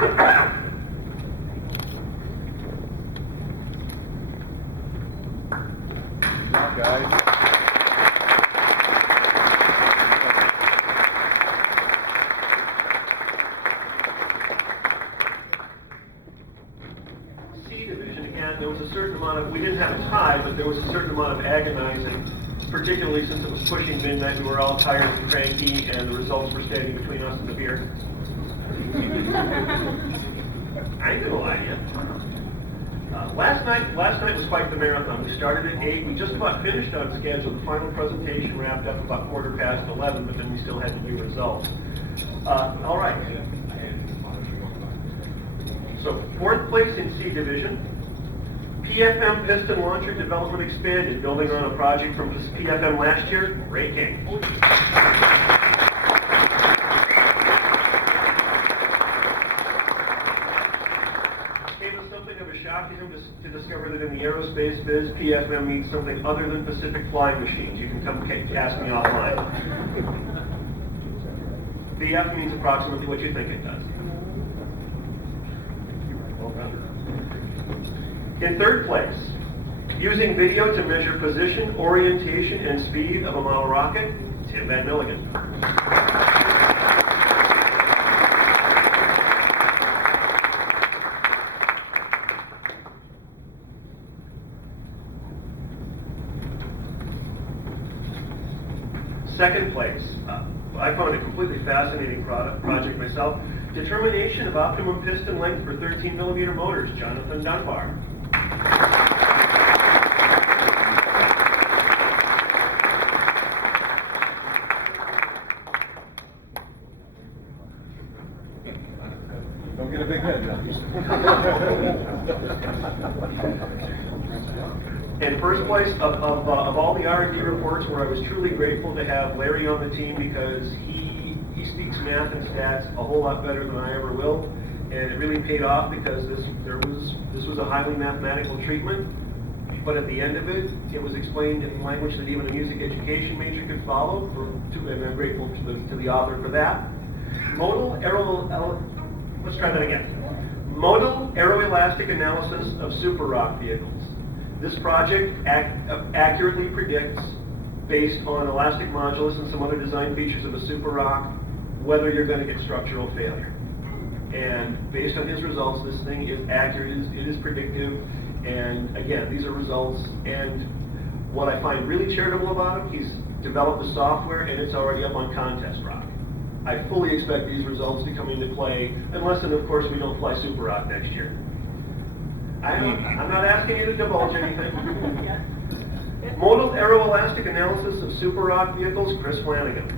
Guys. C division, again, there was a certain amount of, we didn't have a tie, but there was a certain amount of agonizing, particularly since it was pushing midnight, we were all tired and cranky, and the results were standing between us and the beer. I ain't gonna lie to you. Last night was quite the marathon. We started at 8. We just about finished on schedule. The final presentation wrapped up about 11:15, but then we still had to do results. All right. So 4th place in C division. PFM piston launcher development expanded, building on a project from PFM last year. Ray King. Something of a shock to him to discover that in the aerospace biz, PFM means something other than Pacific Flying Machines. You can come ask me offline. VF means approximately what you think it does. In 3rd place, using video to measure position, orientation, and speed of a model rocket, Tim Van Milligan. Second place, I found a completely fascinating project myself. Determination of optimum piston length for 13mm motors, Jonathan Dunbar. Don't get a big head, John. In first place of all the R&D reports, where I was truly grateful to have Larry on the team, because he speaks math and stats a whole lot better than I ever will, and it really paid off because this was a highly mathematical treatment. But at the end of it, it was explained in language that even a music education major could follow. And I'm grateful to the author for that. Let's try that again. Modal aeroelastic analysis of super rock vehicles. This project accurately predicts, based on elastic modulus and some other design features of a super rock, whether you're going to get structural failure. And based on his results, this thing is accurate, it is predictive, and again, these are results. And what I find really charitable about him, he's developed the software and it's already up on Contest Rock. I fully expect these results to come into play, unless and of course we don't fly Super Rock next year. I'm not asking you to divulge anything. Modal aeroelastic analysis of Super Rock vehicles, Chris Flanagan.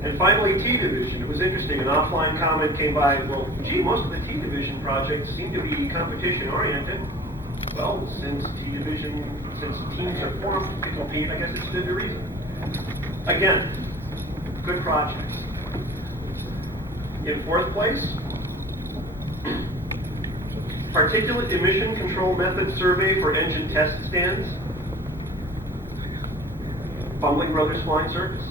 And finally, T division. It was interesting. An offline comment came by. Well, gee, most of the T division projects seem to be competition oriented. Well, since teams are formed to compete, I guess it stood to reason. Again, good projects. In 4th place, particulate emission control method survey for engine test stands. Fumbling Brothers Flying Circus.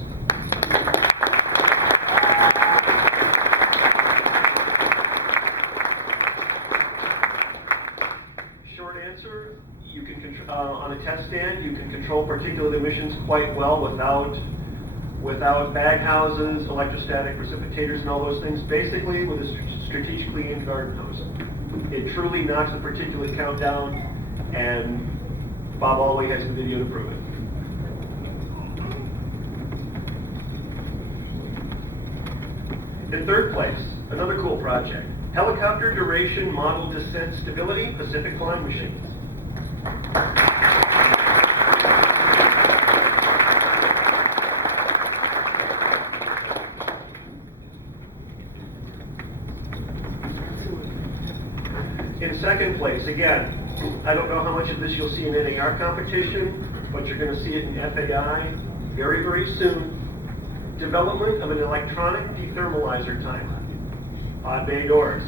You can on a test stand, you can control particulate emissions quite well without bag houses, electrostatic precipitators, and all those things. Basically, with a strategically aimed garden hose, it truly knocks the particulate count down, and Bob Alway has the video to prove it. In 3rd place, another cool project. Helicopter duration model descent stability, Pacific Flying Machines. In 2nd place, again, I don't know how much of this you'll see in NAR competition, but you're going to see it in FAI very, very soon. Development of an electronic dethermalizer timer. Pod bay doors.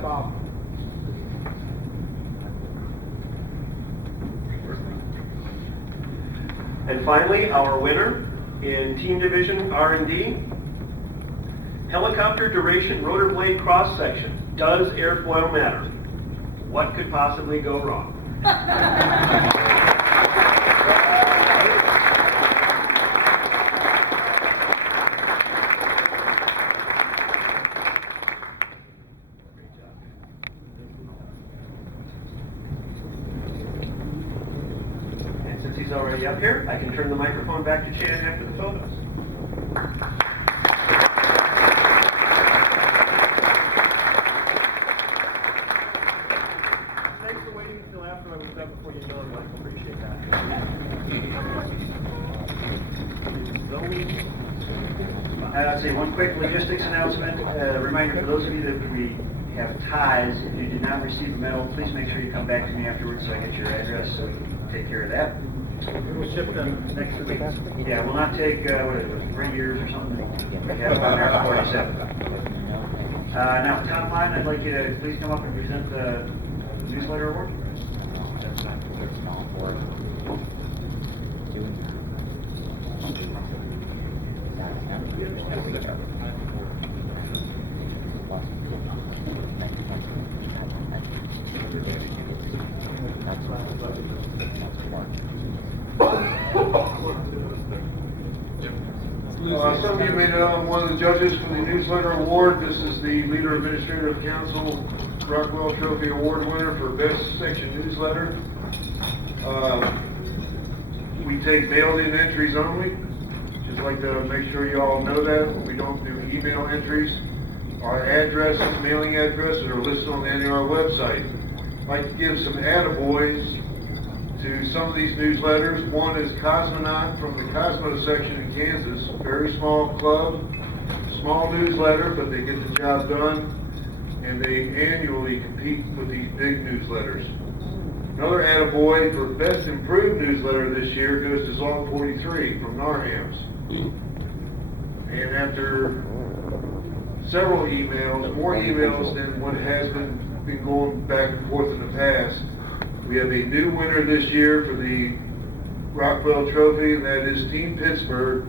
Bob. And finally, our winner in Team Division R&D, helicopter duration rotor blade cross section. Does airfoil matter? What could possibly go wrong? And since he's already up here, I can turn the microphone back to Chan after the photos. Thanks for waiting until after I was done before you know it. I appreciate that. I'd say one quick logistics announcement. Reminder for those of you that we have ties, if you did not receive a medal, please make sure you come back to me afterwards so I get your address so we can take care of that. We'll ship them next week. Yeah, we'll not take, what is it, 3 years or something? We have about an hour 47. Now, Tom Line, I'd like you to please come up and present the newsletter award. Some of you may know I'm one of the judges for the newsletter award. This is the Leader Administrative Council Rockwell Trophy Award winner for Best Section Newsletter. We take mailed-in entries only. Just like to make sure you all know that. We don't do email entries. Our addresses, mailing addresses are listed on the NAR website. I'd like to give some attaboys to some of these newsletters. One is Cosmonaut from the Cosmo section in Kansas. Very small club, small newsletter, but they get the job done, and they annually compete with these big newsletters. Another attaboy for Best Improved Newsletter this year goes to Zog 43 from Narham's. And after several emails, more emails than what has been going back and forth in the past, we have a new winner this year for the Rockwell Trophy, and that is Team Pittsburgh.